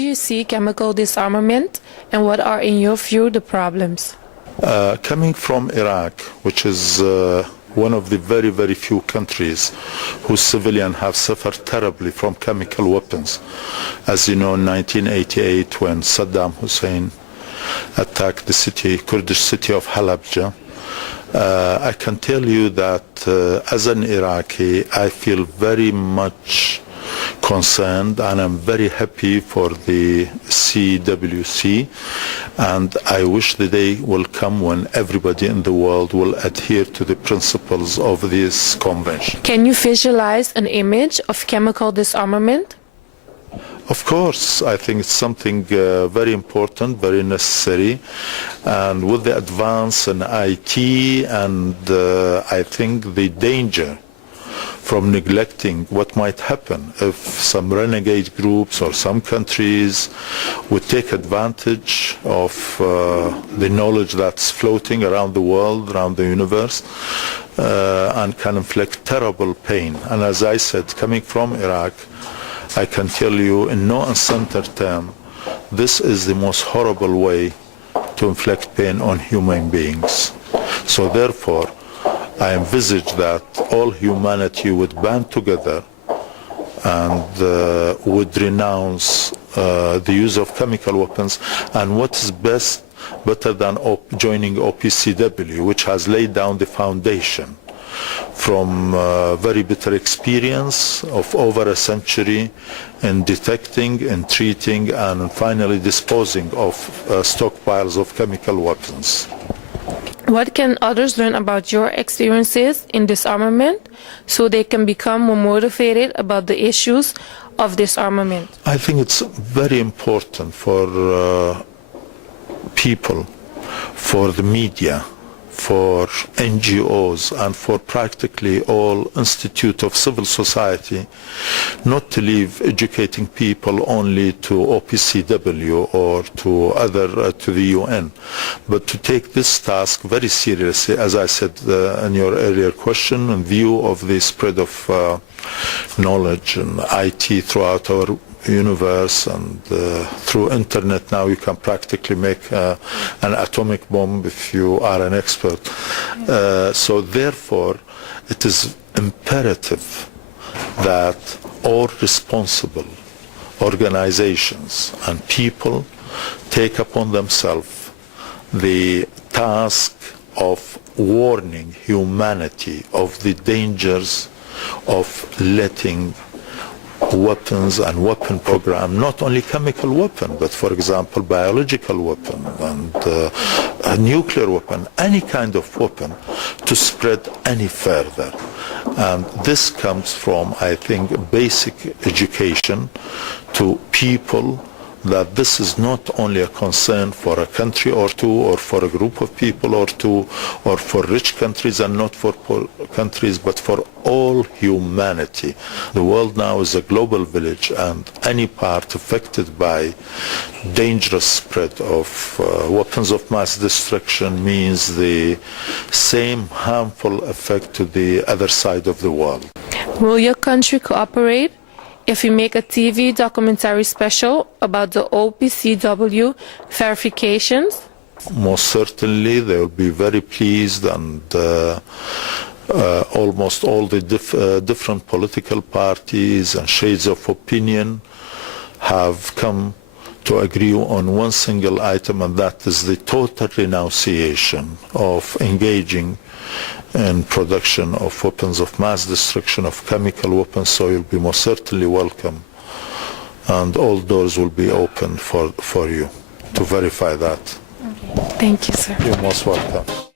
do you see chemical disarmament, and what are, in your view, the problems? Coming from Iraq, which is one of the very, very few countries whose civilians have suffered terribly from chemical weapons. As you know, in 1988, when Saddam Hussein attacked the Kurdish city of Halabja, I can tell you that as an Iraqi, I feel very much concerned, and I'm very happy for the CWC, and I wish the day will come when everybody in the world will adhere to the principles of this convention. Can you visualize an image of chemical disarmament? Of course, I think it's something very important, very necessary, and with the advance in IT and I think the danger from neglecting what might happen if some renegade groups or some countries would take advantage of the knowledge that's floating around the world, around the universe, and can inflict terrible pain. And as I said, coming from Iraq, I can tell you in no uncensored term, this is the most horrible way to inflict pain on human beings. So therefore, I envisage that all humanity would band together and would renounce the use of chemical weapons. And what is better than joining OPCW, which has laid down the foundation from very bitter experience of over a century in detecting and treating and finally disposing of stockpiles of chemical weapons. What can others learn about your experiences in disarmament so they can become more motivated about the issues of disarmament? I think it's very important for people, for the media, for NGOs, and for practically all institutes of civil society not to leave educating people only to OPCW or to the UN, but to take this task very seriously, as I said in your earlier question, in view of the spread of knowledge and IT throughout our universe, and through internet now you can practically make an atomic bomb if you are an expert. So therefore it is imperative that all responsible organizations and people take upon themselves the task of warning humanity of the dangers of letting weapons and weapon program, not only chemical weapon, but for example biological weapon and a nuclear weapon, any kind of weapon, to spread any further. And this comes from, I think, basic education to people, that this is not only a concern for a country or two, or for a group of people or two, or for rich countries and not for poor countries, but for all humanity. The world now is a global village, and any part affected by dangerous spread of weapons of mass destruction means the same harmful effect to the other side of the world. Will your country cooperate if we make a TV documentary special about the OPCW verifications? Most certainly, they will be very pleased, and almost all the different political parties and shades of opinion have come to agree on one single item, and that is the total renunciation of engaging in production of weapons of mass destruction, of chemical weapons. So you'll be most certainly welcome, and all doors will be open for you to verify that. Okay. Thank you, sir. You're most welcome.